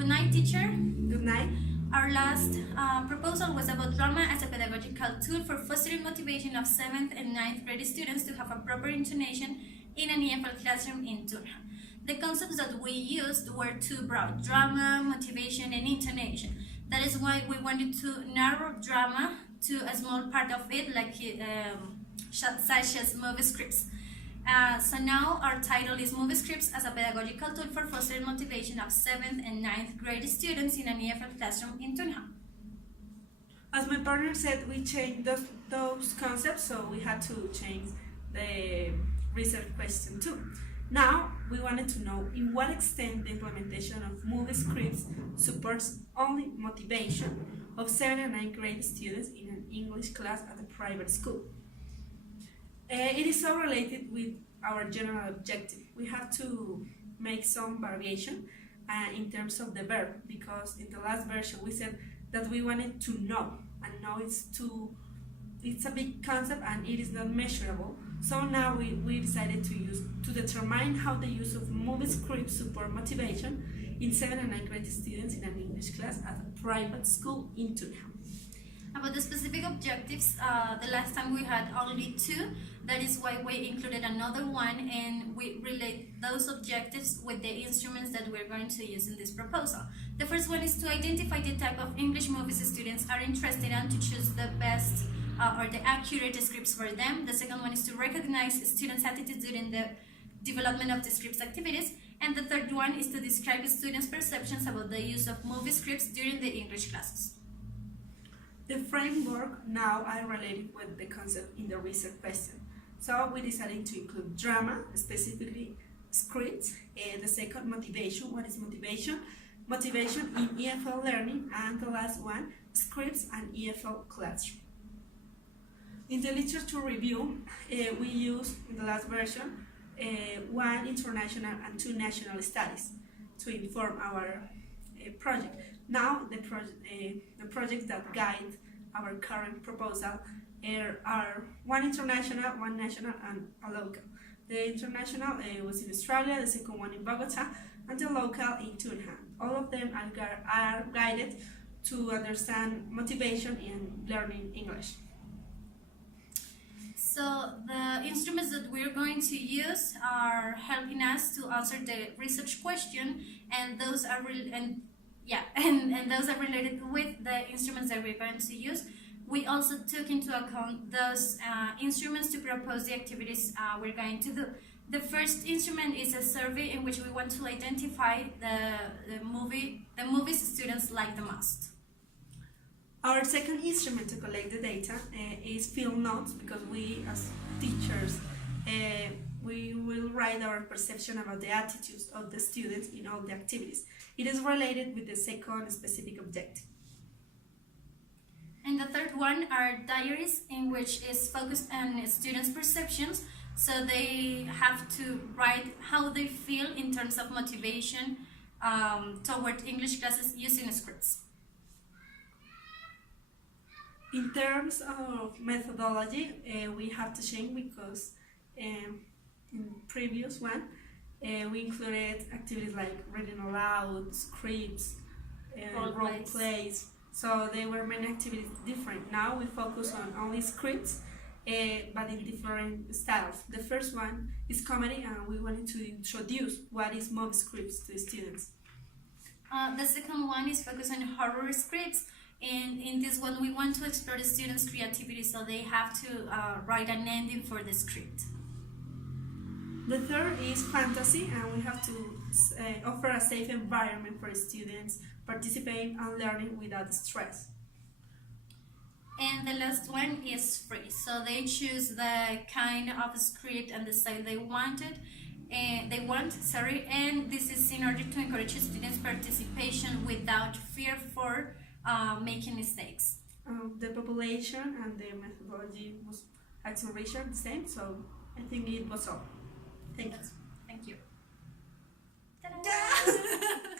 Good night, teacher. Good night. Our last proposal was about drama as a pedagogical tool for fostering motivation of 7th and 9th grade students to have a proper intonation in an EFL classroom in Durham. The concepts that we used were too broad: drama, motivation, and intonation. That is why we wanted to narrow drama to a small part of it, like such as movie scripts. So now our title is Movie Scripts as a Pedagogical Tool for Fostering Motivation of 7th and 9th grade students in an EFL classroom in Tunja. As my partner said, we changed those concepts, so we had to change the research question too. Now, we wanted to know in what extent the implementation of movie scripts supports only motivation of 7th and 9th grade students in an English class at a private school. It is so related with our general objective. We have to make some variation in terms of the verb, because in the last version we said that we wanted to know, and know it's a big concept and it is not measurable. So now we decided to determine how the use of movie scripts support motivation in 7th and 9th grade students in an English class at a private school in Tunja. About the specific objectives, the last time we had only 2. That is why we included another one, and we relate those objectives with the instruments that we're going to use in this proposal. The first one is to identify the type of English movies students are interested in to choose the best or the accurate scripts for them. The second one is to recognize students' attitudes during the development of the scripts activities. And the third one is to describe students' perceptions about the use of movie scripts during the English classes. The framework now I related with the concept in the research question. So we decided to include drama, specifically scripts, the second motivation. What is motivation? Motivation in EFL learning, and the last one, scripts and EFL classroom. In the literature review, we used in the last version 1 international and 2 national studies to inform our project. Now the projects that guide our current proposal are 1 international, 1 national, and a local. The international was in Australia, the second one in Bogota, and the local in Tunja. All of them are guided to understand motivation in learning English. So the instruments that we're going to use are helping us to answer the research question, and those are those are related with the instruments that we're going to use. We also took into account those instruments to propose the activities we're going to do. The first instrument is a survey in which we want to identify the movies students like the most. Our second instrument to collect the data is field notes, because we as teachers we will write our perception about the attitudes of the students in all the activities. It is related with the second specific objective. And the third one are diaries, in which is focused on students' perceptions. So they have to write how they feel in terms of motivation toward English classes using scripts. In terms of methodology, we have to change, because in previous one we included activities like reading aloud, scripts, role plays. So they were many activities different. Now we focus on only scripts, but in different styles. The first one is comedy, and we wanted to introduce what is movie scripts to students. The second one is focused on horror scripts, and in this one we want to explore the students' creativity, so they have to write an ending for the script. The third is fantasy, and we have to offer a safe environment for students participating and learning without stress. And the last one is free, so they choose the kind of script and the style they want, and this is in order to encourage students' participation without fear for making mistakes. The population and the methodology was actually the same, so I think it was all. Thank you. Thank you. Ta-da!